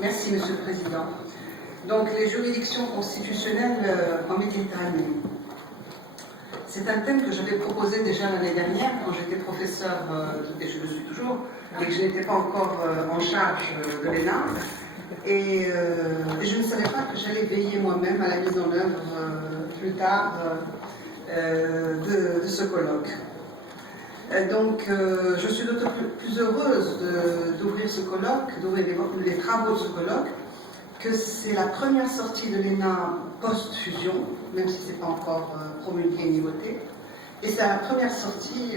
Merci, Monsieur le Président. Donc, les juridictions constitutionnelles en Méditerranée. C'est un thème que j'avais proposé déjà l'année dernière quand j'étais professeur, et je le suis toujours, et que je n'étais pas encore en charge de l'ENA. Et je ne savais pas que j'allais veiller moi-même à la mise en œuvre plus tard de ce colloque. Donc, je suis d'autant plus heureuse d'ouvrir ce colloque, d'ouvrir les travaux de ce colloque, que c'est la première sortie de l'ENA post-fusion, même si ce n'est pas encore promulgué ni voté, et c'est la première sortie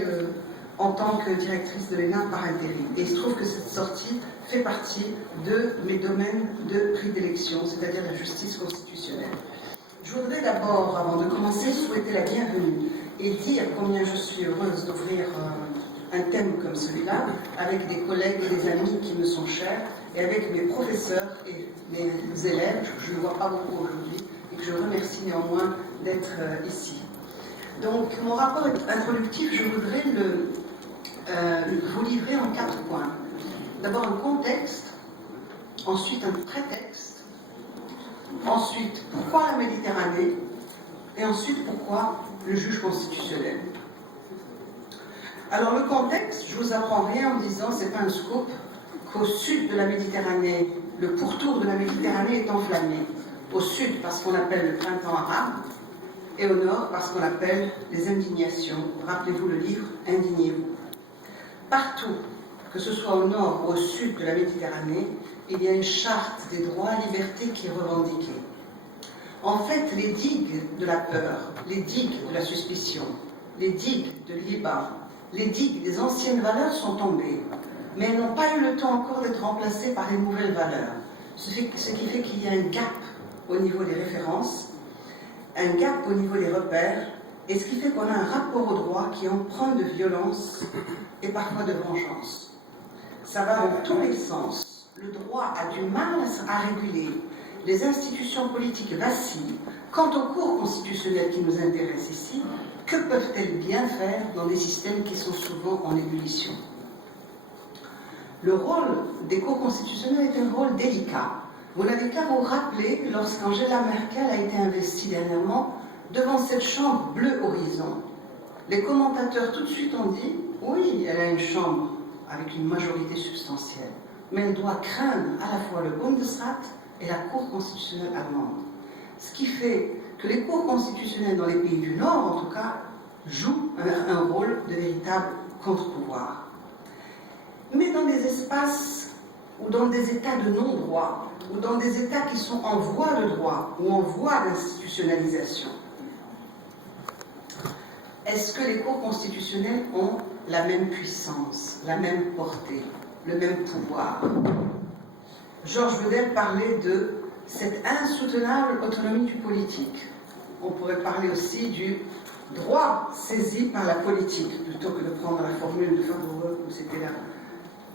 en tant que directrice de l'ENA par intérim. Et il se trouve que cette sortie fait partie de mes domaines de prédilection, c'est-à-dire la justice constitutionnelle. Je voudrais d'abord, avant de commencer, souhaiter la bienvenue et dire combien je suis heureuse d'ouvrir un thème comme celui-là avec des collègues et des amis qui me sont chers et avec mes professeurs et mes élèves, je ne vois pas beaucoup aujourd'hui, et que je remercie néanmoins d'être ici. Donc, mon rapport introductif, je voudrais vous livrer en 4 points. D'abord un contexte, ensuite un prétexte, ensuite pourquoi la Méditerranée, et ensuite pourquoi le juge constitutionnel. Alors le contexte, je ne vous apprends rien en disant, c'est pas un scoop, qu'au sud de la Méditerranée, le pourtour de la Méditerranée est enflammé. Au sud parce qu'on appelle le printemps arabe, et au nord parce qu'on appelle les indignations. Rappelez-vous le livre « Indignez-vous ». Partout, que ce soit au nord ou au sud de la Méditerranée, il y a une charte des droits et libertés qui est revendiquée. En fait, les digues de la peur, les digues de la suspicion, les digues de l'IBA, les digues des anciennes valeurs sont tombées, mais elles n'ont pas eu le temps encore d'être remplacées par les nouvelles valeurs. Ce qui fait qu'il y a un gap au niveau des références, un gap au niveau des repères, et ce qui fait qu'on a un rapport au droit qui est empreint de violence et parfois de vengeance. Ça va dans tous les sens. Le droit a du mal à réguler. Les institutions politiques vacillent. Quant aux cours constitutionnels qui nous intéressent ici, que peuvent-elles bien faire dans des systèmes qui sont souvent en ébullition? Le rôle des cours constitutionnels est un rôle délicat. Vous n'avez qu'à vous rappeler lorsqu'Angela Merkel a été investie dernièrement devant cette chambre bleu horizon. Les commentateurs tout de suite ont dit « Oui, elle a une chambre avec une majorité substantielle, mais elle doit craindre à la fois le Bundesrat et la Cour constitutionnelle allemande. » Ce qui fait que les cours constitutionnels dans les pays du Nord, en tout cas, jouent un rôle de véritable contre-pouvoir. Mais dans des espaces ou dans des états de non-droit, ou dans des états qui sont en voie de droit ou en voie d'institutionnalisation, est-ce que les cours constitutionnels ont la même puissance, la même portée, le même pouvoir? Georges Vedel parlait de cette insoutenable autonomie du politique. On pourrait parler aussi du droit saisi par la politique, plutôt que de prendre la formule de Favoreux où c'était la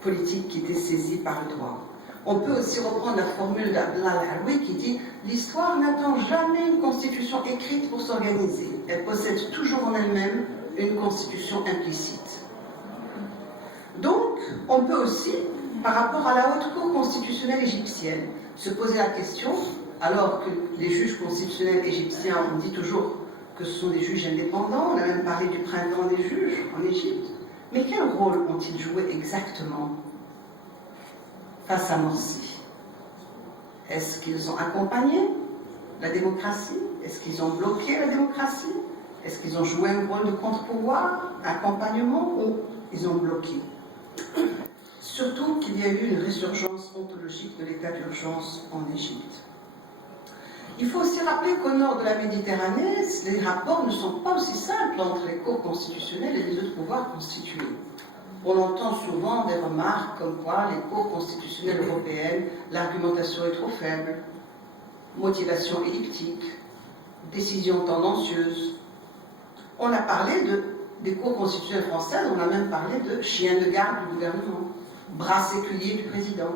politique qui était saisie par le droit. On peut aussi reprendre la formule d'Abdallah Al-Harwi qui dit « L'histoire n'attend jamais une constitution écrite pour s'organiser. Elle possède toujours en elle-même une constitution implicite. » Donc, on peut aussi, par rapport à la haute cour constitutionnelle égyptienne, se poser la question, alors que les juges constitutionnels égyptiens, on dit toujours que ce sont des juges indépendants, on a même parlé du printemps des juges en Égypte, mais quel rôle ont-ils joué exactement face à Morsi? Est-ce qu'ils ont accompagné la démocratie? Est-ce qu'ils ont bloqué la démocratie? Est-ce qu'ils ont joué un rôle de contre-pouvoir, accompagnement, ou ils ont bloqué? Surtout qu'il y a eu une résurgence ontologique de l'état d'urgence en Égypte. Il faut aussi rappeler qu'au nord de la Méditerranée, les rapports ne sont pas aussi simples entre les cours constitutionnels et les autres pouvoirs constitués. On entend souvent des remarques comme quoi les cours constitutionnelles européennes, l'argumentation est trop faible, motivation elliptique, décision tendancieuse. On a parlé des cours constitutionnelles françaises, on a même parlé de chien de garde du gouvernement, bras séculier du président.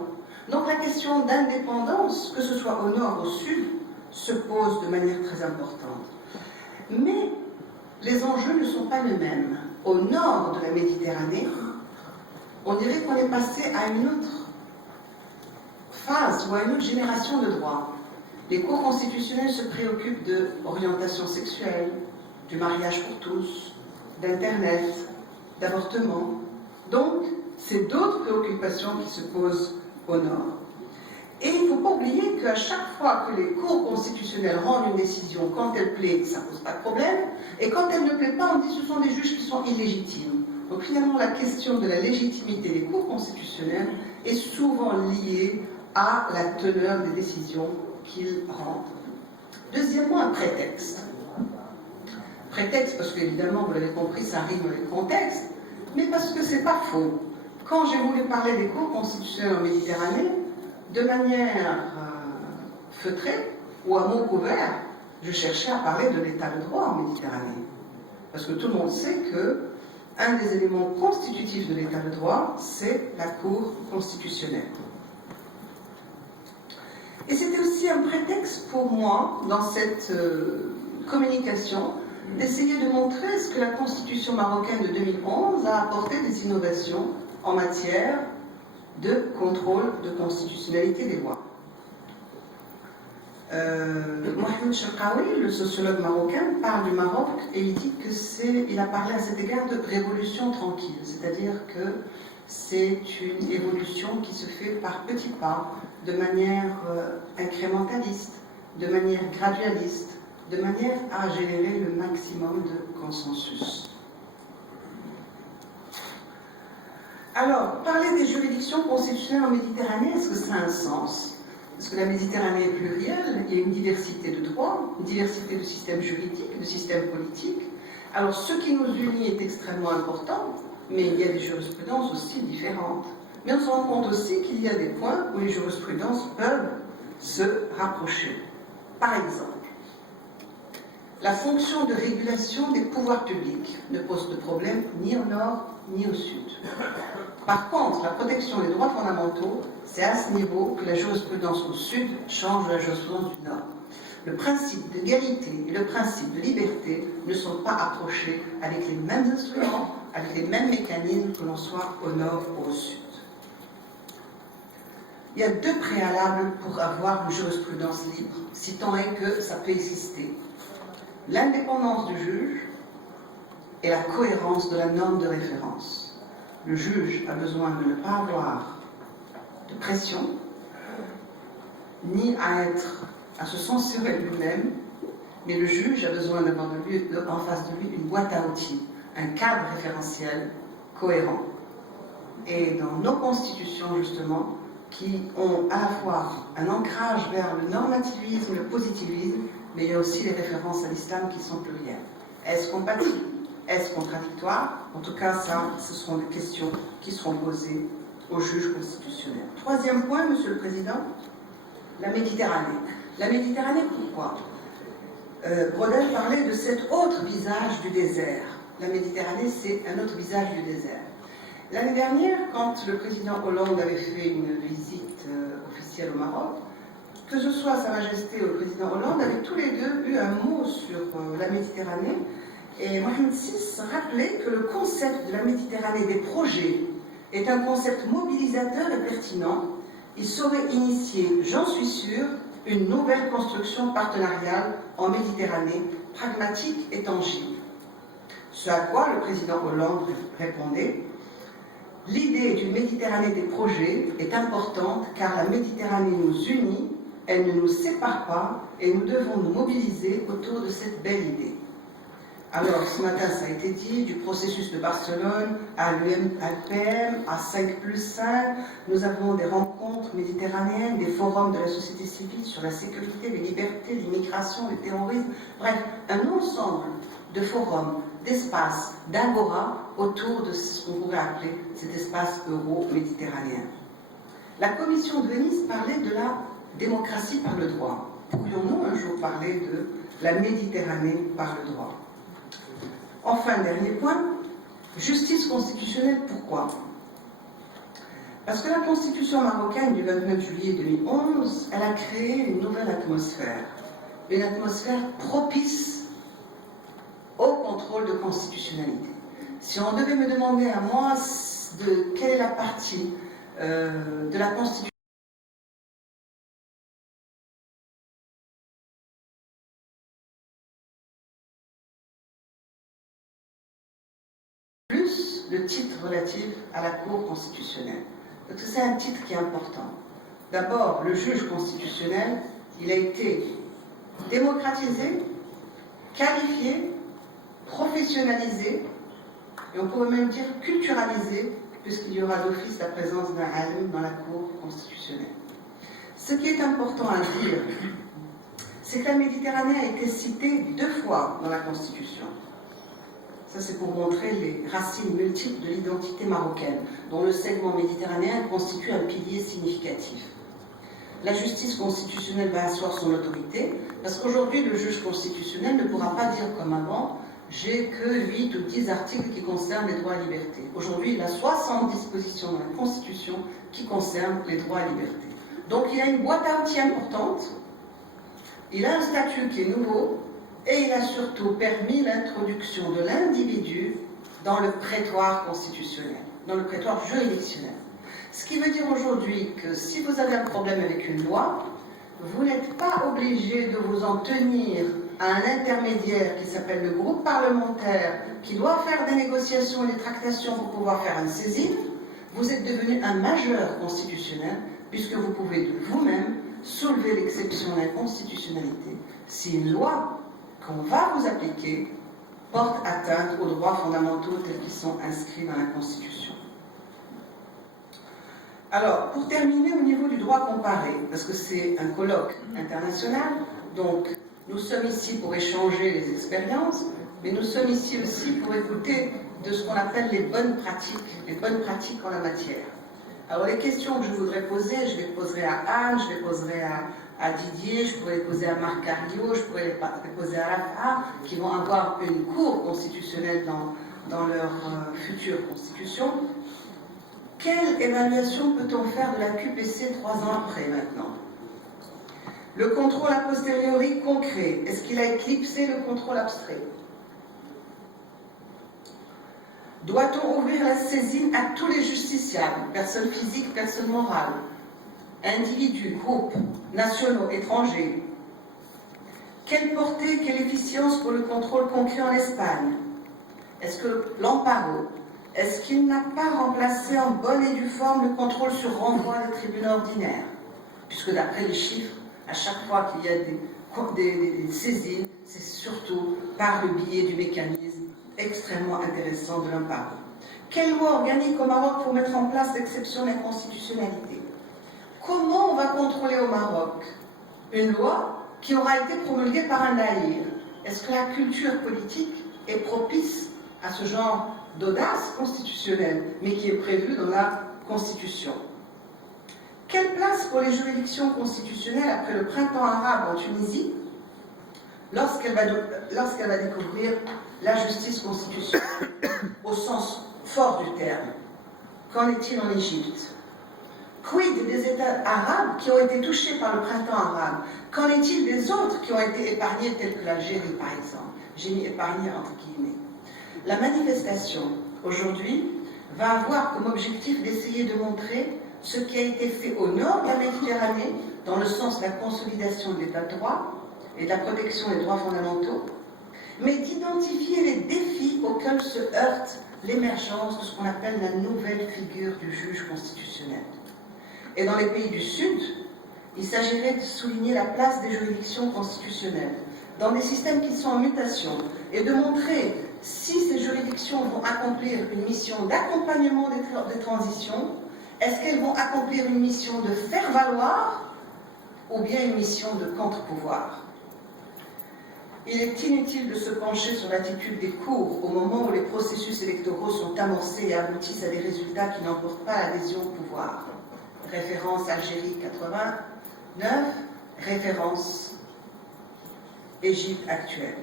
Donc la question d'indépendance, que ce soit au nord ou au sud, se pose de manière très importante. Mais les enjeux ne sont pas les mêmes. Au nord de la Méditerranée, on dirait qu'on est passé à une autre phase ou à une autre génération de droit. Les cours constitutionnels se préoccupent de l'orientation sexuelle, du mariage pour tous, d'Internet, d'avortement. Donc, c'est d'autres préoccupations qui se posent au Nord. Et il ne faut pas oublier qu'à chaque fois que les cours constitutionnels rendent une décision, quand elle plaît, ça ne pose pas de problème, et quand elle ne plaît pas, on dit que ce sont des juges qui sont illégitimes. Donc finalement, la question de la légitimité des cours constitutionnels est souvent liée à la teneur des décisions qu'ils rendent. Deuxièmement, un prétexte. Prétexte parce qu'évidemment, vous l'avez compris, ça rime avec le contexte, mais parce que c'est pas faux. Quand j'ai voulu parler des cours constitutionnels en Méditerranée, de manière feutrée ou à mots couverts, je cherchais à parler de l'état de droit en Méditerranée. Parce que tout le monde sait que un des éléments constitutifs de l'état de droit, c'est la Cour constitutionnelle. Et c'était aussi un prétexte pour moi, dans cette communication, d'essayer de montrer ce que la Constitution marocaine de 2011 a apporté des innovations en matière de contrôle de constitutionnalité des lois. Mohamed Cherkaoui, le sociologue marocain, parle du Maroc et il dit que il a parlé à cet égard de révolution tranquille, c'est-à-dire que c'est une évolution qui se fait par petits pas, de manière incrémentaliste, de manière gradualiste, de manière à générer le maximum de consensus. Alors, parler des juridictions constitutionnelles en Méditerranée, est-ce que ça a un sens? Parce que la Méditerranée est plurielle, il y a une diversité de droits, une diversité de systèmes juridiques, de systèmes politiques. Alors, ce qui nous unit est extrêmement important, mais il y a des jurisprudences aussi différentes. Mais on se rend compte aussi qu'il y a des points où les jurisprudences peuvent se rapprocher. Par exemple, la fonction de régulation des pouvoirs publics ne pose de problème ni au nord ni au sud. Par contre, la protection des droits fondamentaux, c'est à ce niveau que la jurisprudence au sud change de la jurisprudence du nord. Le principe d'égalité et le principe de liberté ne sont pas approchés avec les mêmes instruments, avec les mêmes mécanismes que l'on soit au nord ou au sud. Il y a deux préalables pour avoir une jurisprudence libre, si tant est que ça peut exister. L'indépendance du juge et la cohérence de la norme de référence. Le juge a besoin de ne pas avoir de pression, ni à se censurer lui-même, mais le juge a besoin d'avoir en face de lui une boîte à outils, un cadre référentiel cohérent. Et dans nos constitutions, justement, qui ont à la fois un ancrage vers le normativisme, le positivisme, mais il y a aussi les références à l'islam qui sont plurielles. Est-ce compatible? Est-ce contradictoire? En tout cas, ça, ce seront des questions qui seront posées aux juges constitutionnels. Troisième point, Monsieur le Président, la Méditerranée. La Méditerranée, pourquoi? Brodel parlait de cet autre visage du désert. La Méditerranée, c'est un autre visage du désert. L'année dernière, quand le président Hollande avait fait une visite officielle au Maroc, que ce soit Sa Majesté ou le président Hollande, avaient tous les deux eu un mot sur la Méditerranée. Et Mohamed VI rappelait que le concept de la Méditerranée des projets est un concept mobilisateur et pertinent. Il saurait initier, j'en suis sûr, une nouvelle construction partenariale en Méditerranée, pragmatique et tangible. Ce à quoi le président Hollande répondait: l'idée d'une Méditerranée des projets est importante car la Méditerranée nous unit, elle ne nous sépare pas et nous devons nous mobiliser autour de cette belle idée. Alors, ce matin, ça a été dit, du processus de Barcelone à l'UMPM, à 5+5, nous avons des rencontres méditerranéennes, des forums de la société civile sur la sécurité, les libertés, l'immigration, le terrorisme, bref, un ensemble de forums, d'espaces, d'agora autour de ce qu'on pourrait appeler cet espace euro-méditerranéen. La commission de Venise parlait de la démocratie par le droit. Pourrions-nous un jour parler de la Méditerranée par le droit? Enfin, dernier point, justice constitutionnelle, pourquoi? Parce que la constitution marocaine du 29 juillet 2011, elle a créé une nouvelle atmosphère. Une atmosphère propice au contrôle de constitutionnalité. Si on devait me demander à moi de quelle est la partie de la Constitution le titre relatif à la Cour constitutionnelle. Parce que c'est un titre qui est important. D'abord, le juge constitutionnel, il a été démocratisé, qualifié, professionnalisé, et on pourrait même dire culturalisé, puisqu'il y aura d'office la présence d'un alim dans la Cour constitutionnelle. Ce qui est important à dire, c'est que la Méditerranée a été citée 2 fois dans la Constitution. Ça, c'est pour montrer les racines multiples de l'identité marocaine, dont le segment méditerranéen constitue un pilier significatif. La justice constitutionnelle va asseoir son autorité, parce qu'aujourd'hui, le juge constitutionnel ne pourra pas dire comme avant « j'ai que 8 ou 10 articles qui concernent les droits et libertés ». Aujourd'hui, il a 60 dispositions dans la Constitution qui concernent les droits et libertés. Donc, il a une boîte à outils importante, il a un statut qui est nouveau, et il a surtout permis l'introduction de l'individu dans le prétoire constitutionnel, dans le prétoire juridictionnel. Ce qui veut dire aujourd'hui que si vous avez un problème avec une loi, vous n'êtes pas obligé de vous en tenir à un intermédiaire qui s'appelle le groupe parlementaire, qui doit faire des négociations et des tractations pour pouvoir faire une saisine. Vous êtes devenu un majeur constitutionnel, puisque vous pouvez de vous-même soulever l'exception d'inconstitutionnalité si une loi qu'on va vous appliquer porte atteinte aux droits fondamentaux tels qu'ils sont inscrits dans la Constitution. Alors, pour terminer au niveau du droit comparé, parce que c'est un colloque international, donc nous sommes ici pour échanger les expériences, mais nous sommes ici aussi pour écouter de ce qu'on appelle les bonnes pratiques en la matière. Alors les questions que je voudrais poser, je les poserai à Anne, je les poserai à Didier, je pourrais les poser à Marc Cardio, je pourrais les poser à Rafa, qui vont avoir une cour constitutionnelle dans leur future constitution. Quelle évaluation peut-on faire de la QPC 3 ans après maintenant? Le contrôle a posteriori concret, est-ce qu'il a éclipsé le contrôle abstrait? Doit-on ouvrir la saisine à tous les justiciables, personnes physiques, personnes morales, individus, groupes, nationaux, étrangers? Quelle portée, quelle efficience pour le contrôle concret en Espagne? Est-ce que l'amparo, est-ce qu'il n'a pas remplacé en bonne et due forme le contrôle sur renvoi des tribunaux ordinaires? Puisque d'après les chiffres, à chaque fois qu'il y a des saisines, c'est surtout par le biais du mécanisme extrêmement intéressant de l'amparo. Quelle loi organique au Maroc pour mettre en place l'exception d'inconstitutionnalité? Comment on va contrôler au Maroc une loi qui aura été promulguée par un naïr? Est-ce que la culture politique est propice à ce genre d'audace constitutionnelle, mais qui est prévue dans la Constitution? Quelle place pour les juridictions constitutionnelles après le printemps arabe en Tunisie, lorsqu'elle va découvrir la justice constitutionnelle au sens fort du terme? Qu'en est-il en Égypte? Quid des États arabes qui ont été touchés par le printemps arabe? Qu'en est-il des autres qui ont été épargnés, tels que l'Algérie par exemple? J'ai mis épargnés entre guillemets. La manifestation, aujourd'hui, va avoir comme objectif d'essayer de montrer ce qui a été fait au nord de la Méditerranée, dans le sens de la consolidation de l'état de droit et de la protection des droits fondamentaux, mais d'identifier les défis auxquels se heurte l'émergence de ce qu'on appelle la nouvelle figure du juge constitutionnel. Et dans les pays du Sud, il s'agirait de souligner la place des juridictions constitutionnelles dans des systèmes qui sont en mutation et de montrer si ces juridictions vont accomplir une mission d'accompagnement des transitions, est-ce qu'elles vont accomplir une mission de faire valoir ou bien une mission de contre-pouvoir? Il est inutile de se pencher sur l'attitude des cours au moment où les processus électoraux sont amorcés et aboutissent à des résultats qui n'emportent pas l'adhésion au pouvoir. Référence Algérie 89, référence Égypte actuelle.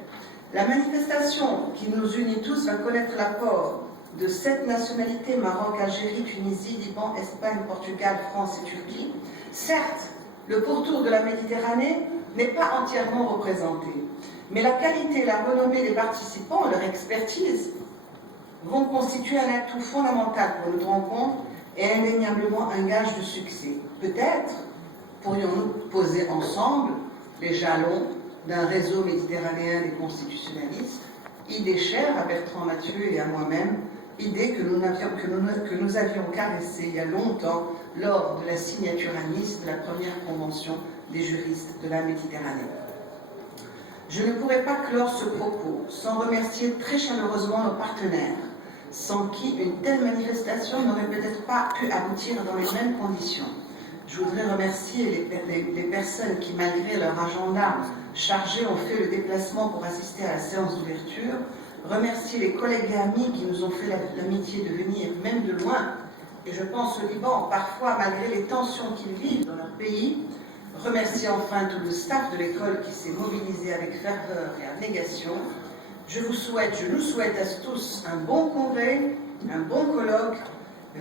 La manifestation qui nous unit tous va connaître l'apport de 7 nationalités, Maroc, Algérie, Tunisie, Liban, Espagne, Portugal, France et Turquie. Certes, le pourtour de la Méditerranée n'est pas entièrement représenté, mais la qualité et la renommée des participants et leur expertise vont constituer un atout fondamental pour notre rencontre et indéniablement un gage de succès. Peut-être pourrions-nous poser ensemble les jalons d'un réseau méditerranéen des constitutionnalistes, idée chère à Bertrand Mathieu et à moi-même, idée que nous avions caressée il y a longtemps lors de la signature à Nice de la première convention des juristes de la Méditerranée. Je ne pourrais pas clore ce propos sans remercier très chaleureusement nos partenaires, sans qui une telle manifestation n'aurait peut-être pas pu aboutir dans les mêmes conditions. Je voudrais remercier les personnes qui, malgré leur agenda chargé, ont fait le déplacement pour assister à la séance d'ouverture, remercier les collègues et amis qui nous ont fait l'amitié de venir même de loin, et je pense au Liban, parfois malgré les tensions qu'ils vivent dans leur pays. Remercier enfin tout le staff de l'école qui s'est mobilisé avec ferveur et abnégation. Je nous souhaite à tous un bon congrès, un bon colloque.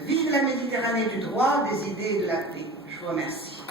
Vive la Méditerranée du droit, des idées et de la paix. Je vous remercie.